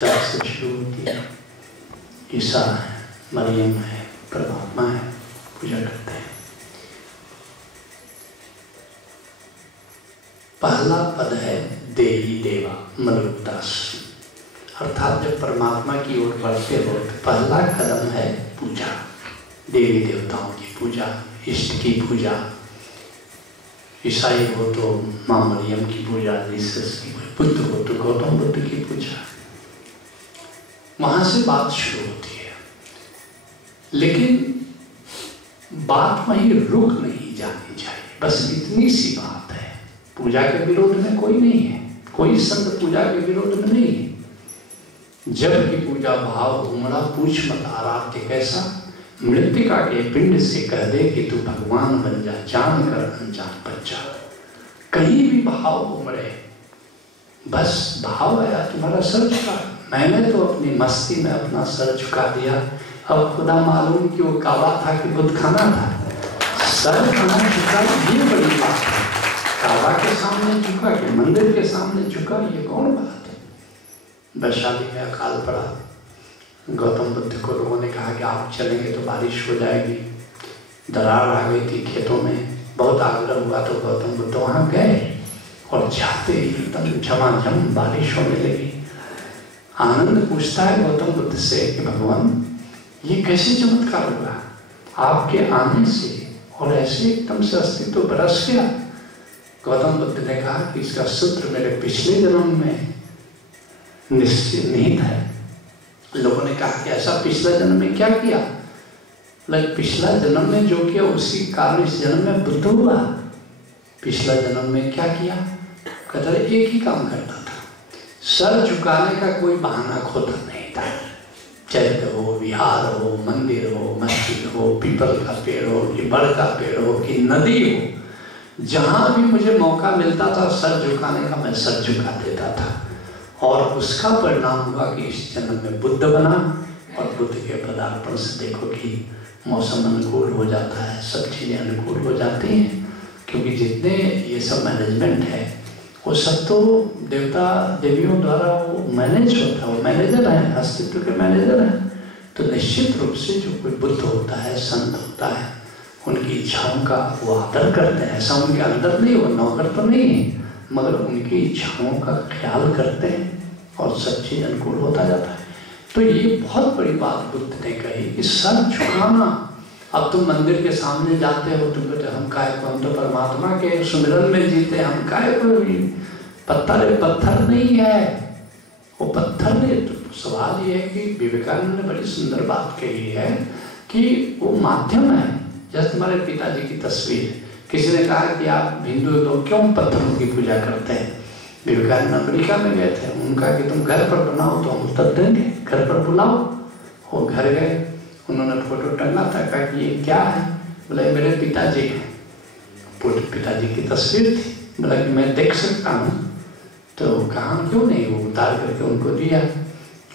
से शुरू होती है। ईसा है, मरियम है, परमात्मा है, पूजा करते हैं। पहला पद है देवी देवा मनुदास, अर्थात जब परमात्मा की ओर बढ़ते हो तो पहला कदम है पूजा, देवी देवताओं की पूजा, इष्ट की पूजा। ईसाई हो तो माँ मरियम की पूजा, जीसस की, बुद्ध हो तो गौतम बुद्ध की पूजा। वहां से बात शुरू होती है, लेकिन बात वहीं रुक नहीं जानी चाहिए। बस इतनी सी बात है, पूजा के विरोध में कोई नहीं है, कोई संत पूजा के विरोध में नहीं है। जब की पूजा भाव उमड़ा पूछ मत आराध्य कैसा, मृतिका के पिंड से कह दे कि तू भगवान बन जा, जान कर अनजान बच्चा। कहीं भी भाव उमड़े, बस भाव आया तुम्हारा सर झुका। मैंने तो अपनी मस्ती में अपना सर झुका दिया, अब खुदा मालूम कि वो काबा था कि बुत खाना था। सर खाना झुका ये बड़ी बात है, काबा के सामने झुका कि मंदिर के सामने झुका, ये कौन बात है। वैशाली में अकाल पड़ा, गौतम बुद्ध को लोगों ने कहा कि आप चलेंगे तो बारिश हो जाएगी। दरार आ गई थी खेतों में, बहुत आग्रह हुआ तो गौतम बुद्ध वहाँ गए और जाते ही एकदम झमाझम बारिश होने लगी। आनंद पूछता है गौतम बुद्ध से कि भगवान ये कैसे चमत्कार हुआ आपके आने से, और ऐसे एकदम से अस्तित्व बरस गया। गौतम बुद्ध ने कहा कि इसका सूत्र मेरे पिछले जन्म में निश्चित निहित है। लोगों ने कहा कि ऐसा पिछला जन्म में क्या किया, लेकिन पिछला जन्म में जो किया उसी कारण इस जन्म में बुद्ध हुआ। पिछला जन्म में क्या किया, कहता है एक ही काम करता था, सर झुकाने का कोई बहाना खोता नहीं था। चैत्य हो, विहार हो, मंदिर हो, मस्जिद हो, पीपल का पेड़ हो कि बड़ का पेड़ हो कि नदी हो, जहाँ भी मुझे मौका मिलता था सर झुकाने का, मैं सर झुका देता था। और उसका परिणाम हुआ कि इस जन्म में बुद्ध बना, और बुद्ध के पदार्पण से देखो कि मौसम अनुकूल हो जाता है, सब चीज़ें अनुकूल हो जाती हैं। क्योंकि जितने ये सब मैनेजमेंट है वो सब तो देवता देवियों द्वारा वो मैनेज होता है, वो मैनेजर है, अस्तित्व के मैनेजर हैं। तो निश्चित रूप से जो कोई बुद्ध होता है, संत होता है, उनकी इच्छाओं का वो आदर करते हैं। ऐसा उनके अंदर नहीं, वो नौकर तो नहीं है, मगर उनकी इच्छाओं का ख्याल करते हैं और सब चीज़ अनुकूल होता जाता है। तो ये बहुत बड़ी बात बुद्ध ने कही कि सर झुकाना। अब तुम मंदिर के सामने जाते हो, तुम कहते हम काय को, हम तो परमात्मा के सुमिरन में जीते, हम काय को, पत्थर नहीं है, वो पत्थर नहीं। तो सवाल ये है कि विवेकानंद ने बड़ी सुंदर बात कही है कि वो माध्यम है। जैसे तुम्हारे पिताजी की तस्वीर, किसी ने कहा कि आप हिंदू लोग क्यों पत्थरों की पूजा करते हैं। विवेकानंद अमेरिका में गए थे, उनका कि तुम घर पर बनाओ तो हम उत्तर देंगे, घर पर बुलाओ। वो घर गए, उन्होंने फोटो टंगा था, कहा कि ये क्या है, बोले मेरे पिताजी हैं। पिताजी की तस्वीर थी, बोला कि मैं देख सकता हूँ। तो कहा क्यों नहीं, वो उतार करके उनको दिया,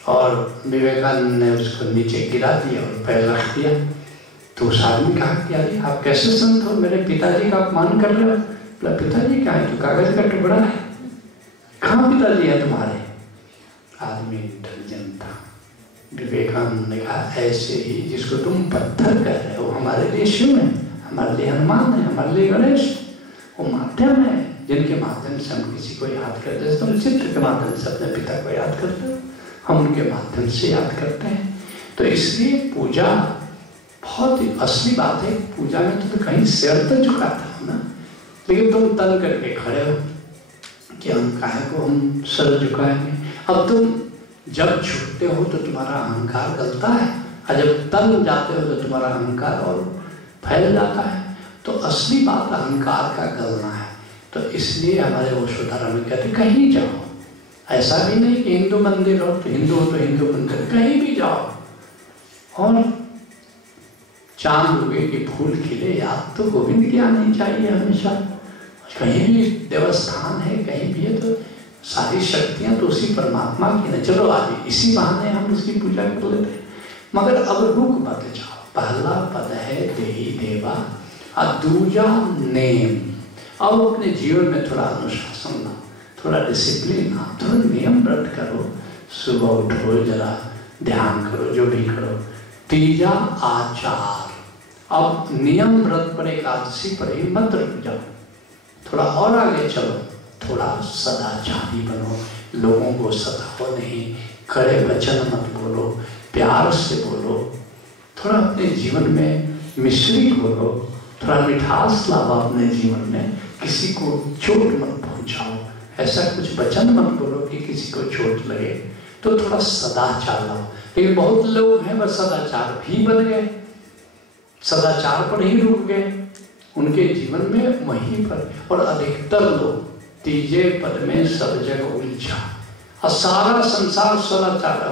और विवेकानंद ने उसको नीचे गिरा दिया और पैर रख दिया। तो उस आदमी कहा कि अरे आप कैसे संत हो, मेरे पिताजी का अपमान कर रहे हो। बोला पिताजी क्या है, तो कागज का टुकड़ा है, कहाँ पिताजी है तुम्हारे। आदमी इंटेलिजेंट था। विवेकानंद ने कहा ऐसे ही जिसको तुम पत्थर कह रहे हो, हमारे लिए शिव है, हमारे लिए हनुमान है, हमारे लिए गणेश, वो माध्यम है जिनके माध्यम से हम किसी को याद करते हैं। तुम चित्र के माध्यम से अपने पिता को याद करते हो, हम उनके माध्यम से याद करते हैं। तो इसलिए पूजा बहुत ही असली बात है। पूजा में तो कहीं सिर तो झुकाता हो ना, लेकिन तुम तन करके खड़े हो कि हम काहे को हम सर झुकाएंगे। अब तुम जब झुकते हो तो तुम्हारा अहंकार गलता है, और जब तन जाते हो तो तुम्हारा अहंकार और फैल जाता है। तो असली बात अहंकार का गलना है। तो इसलिए हमारे ओशोधर्म में कहते कहीं जाओ, ऐसा भी नहीं कि हिंदू मंदिर हो तो हिंदू मंदिर, कहीं भी जाओ और चांद उगे कि फूल खिले, याद तो गोविंद की आनी चाहिए हमेशा। कहीं भी देवस्थान है, कहीं भी है, तो सारी शक्तियां तो उसी परमात्मा की न। चलो आज इसी बहाने हम उसकी पूजा कर लेते हैं, मगर अब रुक मत जाओ। पहला पद है देही देवा, और दूजा नेम। अब अपने जीवन में थोड़ा अनुशासन ला, थोड़ा डिसिप्लिन ला, थोड़ा नियम व्रत करो, सुबह उठो, जरा ध्यान करो, जो भी करो। तीजा आचार। अब नियम व्रत पर, एकादशी पर ही मत रुक जाओ, थोड़ा और आगे चलो, थोड़ा सदाचारी बनो, लोगों को सताओ नहीं, कड़े वचन मत बोलो, प्यार से बोलो, थोड़ा अपने जीवन में मिश्रित बोलो, थोड़ा मिठास लाओ अपने जीवन में, किसी को चोट मत पहुंचाओ, ऐसा कुछ वचन मत बोलो कि किसी को चोट लगे, तो थोड़ा सदाचार लाओ। लेकिन बहुत लोग हैं बस सदाचार भी बन गए, सदाचार पर ही रुक गए, उनके जीवन में वहीं पर। और अधिकतर लोग तीजे पद में सब जगह उलझा, और सारा संसार सदाचार।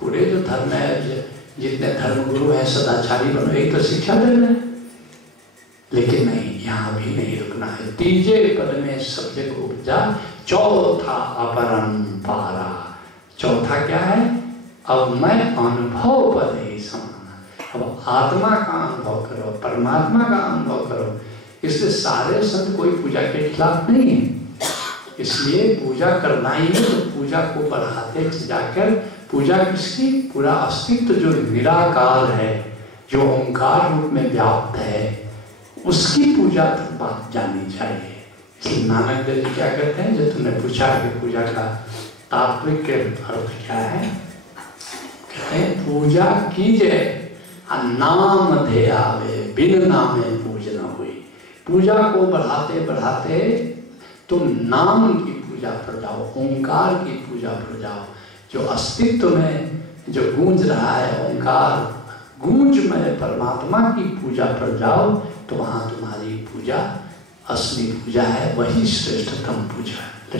पूरे जो धर्म है, जितने धर्म गुरु हैं सदाचारी बनो, एक तो शिक्षा दे रहे हैं, लेकिन नहीं, यहाँ भी नहीं रुकना है। तीजे पद में सब जगह उपजा, चौथा अपरंपारा। चौथा क्या है? अब मैं अनुभव पद ही समाना। अब आत्मा का अनुभव करो, परमात्मा का अनुभव करो। इसलिए सारे संत कोई पूजा के खिलाफ नहीं है, इसलिए पूजा करना ही है, तो पूजा को बढ़ाते जाकर, पूजा किसकी? पूरा अस्तित्व जो निराकार है, जो ओंकार रूप में व्याप्त है, उसकी पूजा तक बात जाननी चाहिए। इसलिए नानक देव जी क्या कहते हैं, जो तुमने पूछा कि पूजा का तात्विक अर्थ क्या है, कहते हैं पूजा कीजिए नाम धे आवे, बिन नामे पूजना हुई। पूजा को बढ़ाते बढ़ाते तुम नाम की पूजा पर जाओ, ओंकार की पूजा पर जाओ, जो अस्तित्व में जो गूंज रहा है ओंकार, गूंज में परमात्मा की पूजा पर जाओ, तो वहाँ तुम्हारी पूजा असली पूजा है, वही श्रेष्ठतम पूजा है।